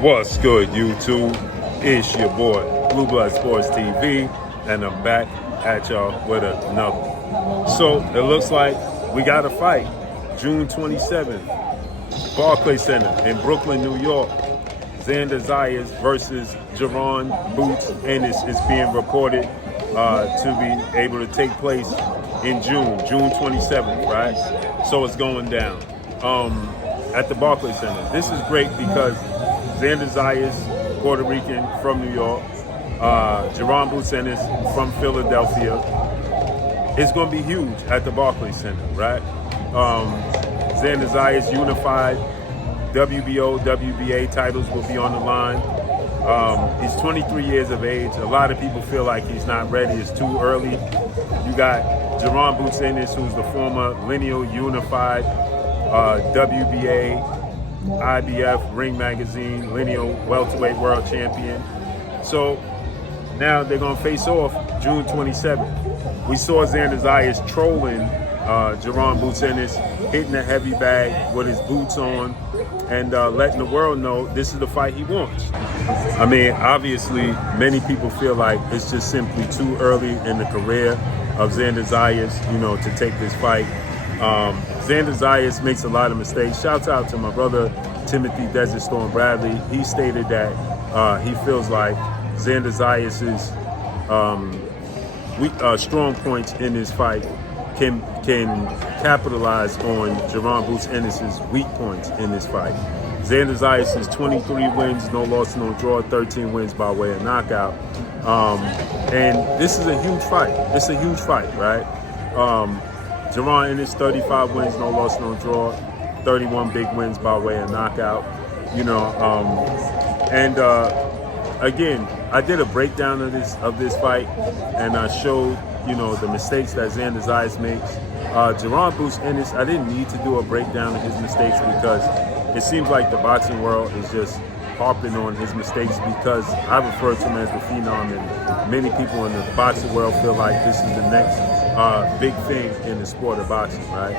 What's good, YouTube? It's your boy, Blue Blood Sports TV, and I'm back at y'all with another. So it looks like we got a fight, June 27th, Barclays Center in Brooklyn, New York. Xander Zayas versus Jaron Boots Ennis is being reported to be able to take place in June 27th, right? So it's going down at the Barclays Center. This is great because Xander Zayas, Puerto Rican from New York, Jaron Boots Ennis from Philadelphia. It's going to be huge at the Barclays Center, right? Xander Zayas unified WBO, WBA titles will be on the line. He's 23 years of age. A lot of people feel like he's not ready. It's too early. You got Jaron Boots Ennis, who's the former lineal unified WBA, IBF, Ring Magazine, lineal welterweight world champion. So now they're going to face off June 27th. We saw Xander Zayas trolling Jaron Boots Ennis, hitting a heavy bag with his boots on, and letting the world know this is the fight he wants. I mean, obviously, many people feel like it's just simply too early in the career of Xander Zayas, you know, to take this fight. Xander Zayas makes a lot of mistakes. Shouts out to my brother, Timothy Desert Storm Bradley. He stated that he feels like Xander Zayas' strong points in this fight can capitalize on Jaron Boots Ennis' weak points in this fight. Xander Zayas is 23 wins, no loss, no draw, 13 wins by way of knockout. And this is a huge fight. It's a huge fight, right? Jaron Ennis, 35 wins, no loss, no draw, 31 big wins by way of knockout. You know, again, I did a breakdown of this fight, and I showed, you know, the mistakes that Xander Zayas makes. Jaron Boots Ennis, I didn't need to do a breakdown of his mistakes because it seems like the boxing world is just harping on his mistakes because I refer to him as the phenom, and many people in the boxing world feel like this is the next big thing in the sport of boxing, right?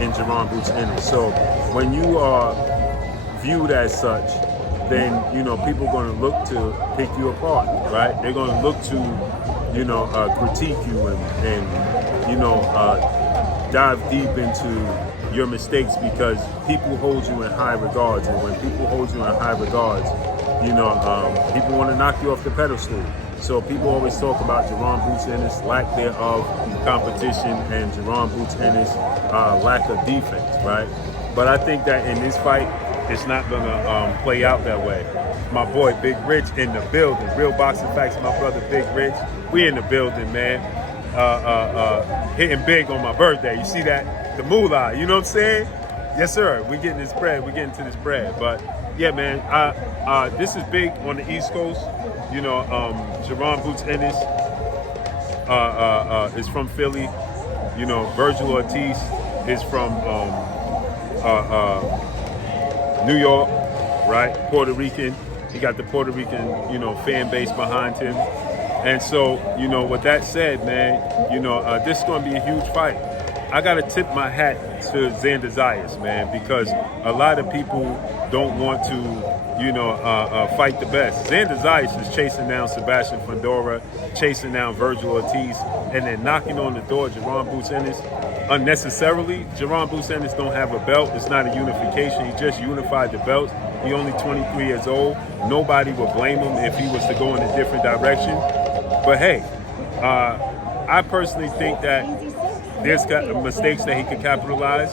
In Jaron Boots Ennis. So when you are viewed as such, then, you know, people are going to look to pick you apart, right? They're going to look to, you know, critique you and you know, dive deep into your mistakes because people hold you in high regards. And when people hold you in high regards, you know, people want to knock you off the pedestal. So people always talk about Jaron Boots Ennis' lack thereof competition and Jaron Boots Ennis' lack of defense, right? But I think that in this fight, it's not going to play out that way. My boy Big Rich in the building. Real Boxing Facts, my brother Big Rich. We in the building, man. Hitting big on my birthday. You see that? The moolah, you know what I'm saying? Yes, sir. We getting this bread. We getting to this bread. But yeah, man, this is big on the East Coast. You know, Jaron Boots Ennis is from Philly. You know, Virgil Ortiz is from New York, right? Puerto Rican. He got the Puerto Rican, you know, fan base behind him. And so, you know, with that said, man, you know, this is going to be a huge fight. I got to tip my hat to Xander Zayas, man, because a lot of people don't want to, you know, fight the best. Xander Zayas is chasing down Sebastian Fundora, chasing down Virgil Ortiz, and then knocking on the door of Jaron Boots Ennis unnecessarily. Jaron Boots Ennis don't have a belt. It's not a unification. He just unified the belts. He only 23 years old. Nobody would blame him if he was to go in a different direction. But hey, I personally think that there's mistakes that he can capitalize.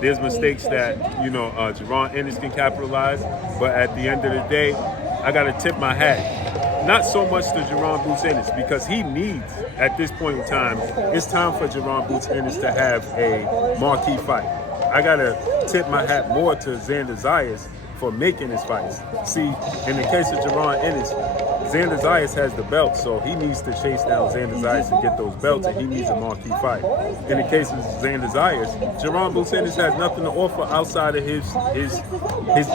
There's mistakes that, you know, Jaron Ennis can capitalize. But at the end of the day, I got to tip my hat. Not so much to Jaron Boots Ennis because he needs, at this point in time, it's time for Jaron Boots Ennis to have a marquee fight. I got to tip my hat more to Xander Zayas for making his fights. See, in the case of Jaron Ennis, Xander Zayas has the belt, so he needs to chase down Xander Zayas and get those belts, and he needs a marquee fight. In the case of Xander Zayas, Jaron Boots Ennis has nothing to offer outside of his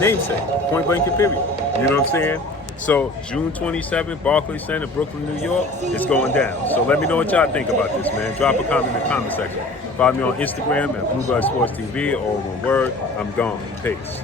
namesake, point blank and period. You know what I'm saying? So June 27th, Barclays Center, Brooklyn, New York, it's going down. So let me know what y'all think about this, man. Drop a comment in the comment section. Follow me on Instagram at Blue Blood Sports TV, or one word, I'm gone. Peace.